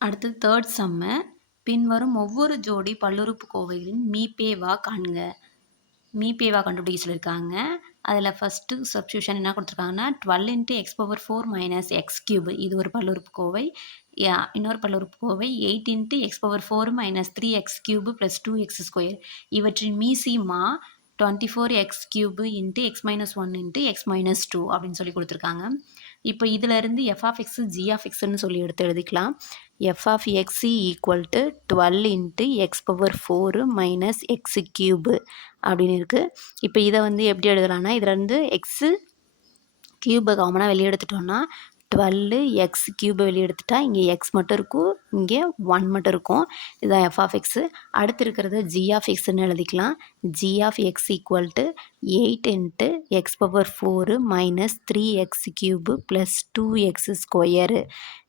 அடுத்தது தேர்ட் சம்மு. பின்வரும் ஒவ்வொரு ஜோடி பல்லுறுப்புக்கோவைகளின் மீப்பேவா காண்க. மீப்பேவா கண்டுபிடிக்க சொல்லியிருக்காங்க. அதில் ஃபஸ்ட்டு சப்ஸ்டியூஷன் என்ன கொடுத்துருக்காங்கன்னா 12 x power 4 minus x cube, இது ஒரு பல்லுறுப்புக்கோவை. இன்னொரு பல்லுறுப்புக்கோவை 8 x power 4 minus 3x cube plus 2x square. இவற்றின் மீசிமா 24x cube into x minus 1 into x minus 2 அப்படின்னு சொல்லி கொடுத்துருக்காங்க. இப்போ இதிலிருந்து f of x g of எக்ஸ்ன்னு சொல்லி எடுத்து எழுதிக்கலாம். F of X equal to 12 into X power 4 minus x cube அப்படின்னு இருக்குது. இப்போ இதை வந்து எப்படி எழுதலாம்னா, இதில் இருந்து எக்ஸு கியூபை காமனாக வெளியே எடுத்துட்டோம்னா 12 எக்ஸ் கியூபை வெளியே எடுத்துட்டா இங்கே எக்ஸ் மட்டும் இருக்கும், இங்கே 1 மட்டும் இருக்கும். இதுதான் எஃப் ஆஃப் எக்ஸு. அடுத்து இருக்கிறது ஜி ஆஃப் எக்ஸ்ன்னு எழுதிக்கலாம். G of X equal to 8 into X power 4 minus 3x cube plus 2x square.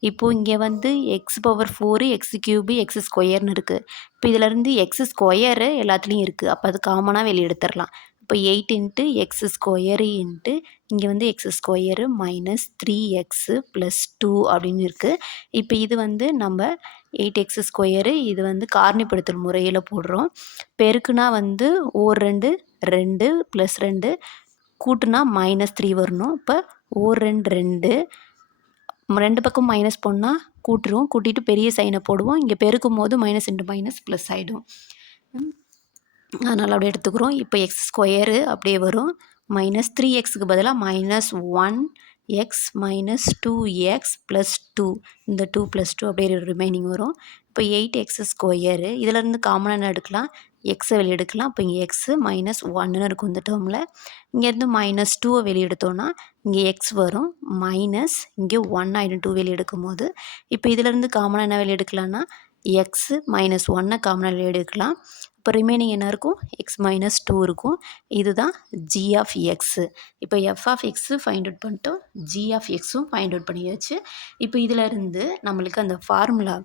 இப்போது இங்கே வந்து X power 4 X cube X ஸ்கொயர்னு இருக்குது. இப்போ இதிலேருந்து எக்ஸ் ஸ்கொயரு எல்லாத்துலேயும் இருக்குது. அப்போ அது காமனாக வெளியே எடுத்துடலாம். இப்போ 8 இன்ட்டு எக்ஸ் ஸ்கொயரு இன்ட்டு இங்கே வந்து X square minus 3x plus 2 அப்படின்னு இருக்குது. இப்போ இது வந்து நம்ம 8x ஸ்கொயரு, இது வந்து காரணிப்படுத்தல் முறையில் போடுறோம். பெருக்குனா வந்து ஓர் 2 2 ப்ளஸ் 2 கூட்டுனா மைனஸ் 3 வரணும். இப்போ ஓர் 2 2 பக்கம் மைனஸ் போனால் கூட்டுருவோம், கூட்டிட்டு பெரிய சைனை போடுவோம். இங்கே பெருக்கும் போது மைனஸ் இன்ட்டு மைனஸ் ப்ளஸ் ஆகிடும். அதனால் அப்படியே எடுத்துக்கிறோம். இப்போ எக்ஸ் ஸ்கொயரு அப்படியே வரும். மைனஸ் 3xக்கு பதிலாக minus 1x minus 2x plus 2, இந்த 2 ப்ளஸ் 2 அப்படியே ரிமைனிங் வரும். இப்போ 8x ஸ்கொயரு, இதிலேருந்து காமனாக என்ன எடுக்கலாம், எக்ஸை வெளியே எடுக்கலாம். இப்போ இங்கே எக்ஸு மைனஸ் 1ன்னு இருக்கும் இந்த டேர்மில். இங்கேருந்து மைனஸ் 2வை வெளியே எடுத்தோன்னா இங்கே எக்ஸ் வரும், மைனஸ் இங்கே 1 ஆகிடும் 2 வெளியே எடுக்கும் போது. இப்போ இதிலேருந்து காமனாக என்ன வெளியே எடுக்கலாம்னா எக்ஸு மைனஸ் 1 காமனாக வெளியே எடுக்கலாம். இப்போ ரிமைனிங் என்ன இருக்கும், எக்ஸ் மைனஸ் 2 இருக்கும். இதுதான் ஜி ஆஃப் எக்ஸு. இப்போ F of X find out பண்ணிட்டோம், ஜி ஆஃப் எக்ஸும் ஃபைண்ட் அவுட் பண்ணியாச்சு. இப்போ இதிலேருந்து நம்மளுக்கு அந்த ஃபார்முலா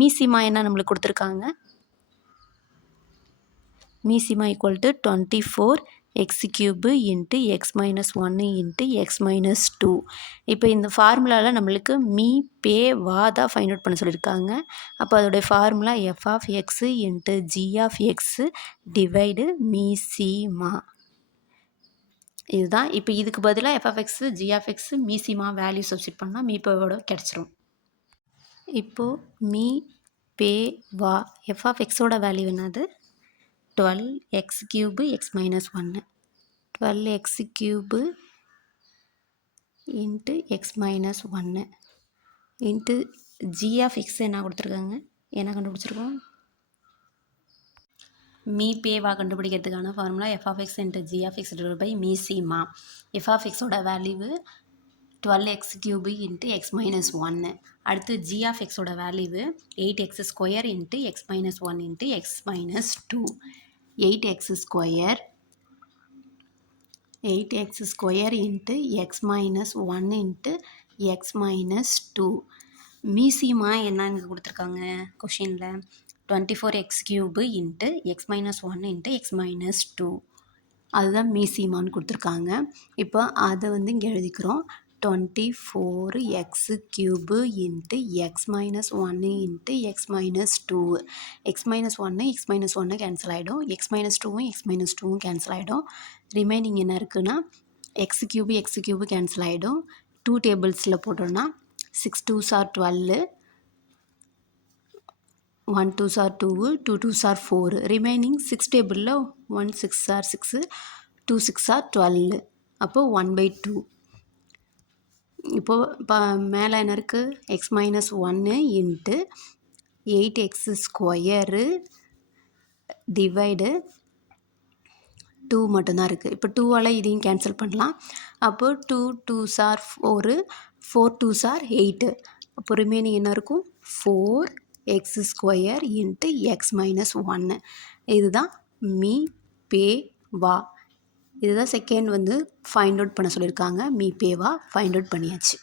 மீசிமா என்ன நம்மளுக்கு கொடுத்துருக்காங்க, மீசிமா equal to 24 x cube into x minus 1 into x minus 2. இப்போ இந்த ஃபார்முலாவில் நம்மளுக்கு மீ பே வா தான் ஃபைண்ட் அவுட் பண்ண சொல்லியிருக்காங்க. அப்போ அதோடைய formula f of x into g of x divide மீசிமா. இதுதான். இப்போ இதுக்கு பதிலாக f of x g of x மீசிமா வேல்யூ சப்ஸ்டிட் பண்ணால் மீ பேவோட கிடச்சிரும். இப்போது மீ பே வா எஃப் ஆஃப் எக்ஸோட வேல்யூ என்னது, 12x cube x minus 1, 12x cube into x minus 1 into g of x என்ன கொடுத்துருக்காங்க, என்ன கண்டுபிடிச்சிருக்கோம், மீ பேவா கண்டுபிடிக்கிறதுக்கான formula f of x into g of x divide by மீசிமா. எஃப் ஆஃப் எக்ஸோட வேல்யூவு 12x cube into x minus 1. அடுத்து ஜி ஆஃப் எக்ஸோட வேல்யூவு 8x square into x minus 1 into x minus 2. 8x square into x minus 1 into x minus 2. மீசிமா என்னன்னு கொடுத்துருக்காங்க கொஷினில், 24x cube into x minus 1 into x minus 2. அதுதான் மீசிமான்னு கொடுத்துருக்காங்க. இப்போ அதை வந்து இங்கே எழுதிக்கிறோம். 24x cube into x minus 1 into x minus 2. X minus 1 x minus 1 cancel ஆகிடும், எக்ஸ் மைனஸ் 2வும் எக்ஸ் மைனஸ் 2வும் கேன்சல் ஆகிடும். ரிமைனிங் என்ன இருக்குன்னா எக்ஸ் கியூபு கேன்சல் ஆகிடும். 2 டேபிள்ஸில் போட்டோன்னா 6 2s are 12, 1 2s are 2, 2 2s are 4. Remaining 6 டேபிளில் 1 6s are 6, 2 6s are 12. அப்போது 1/2. இப்போது இப்போ மேலே என்ன இருக்குது, X minus 1 into 8x square divide 2 மட்டும்தான் இருக்குது. இப்போ 2ஆல் இதையும் கேன்சல் பண்ணலாம். அப்போது 2 2s are 4, 4 2s are 8. அப்போ ரிமைனிங் என்ன இருக்கும், 4x square into x minus 1. இதுதான் மீ பே வா. இதுதான் செகண்ட் வந்து ஃபைண்ட் அவுட் பண்ண சொல்லியிருக்காங்க. மீ பேவா ஃபைண்ட் அவுட் பண்ணியாச்சு.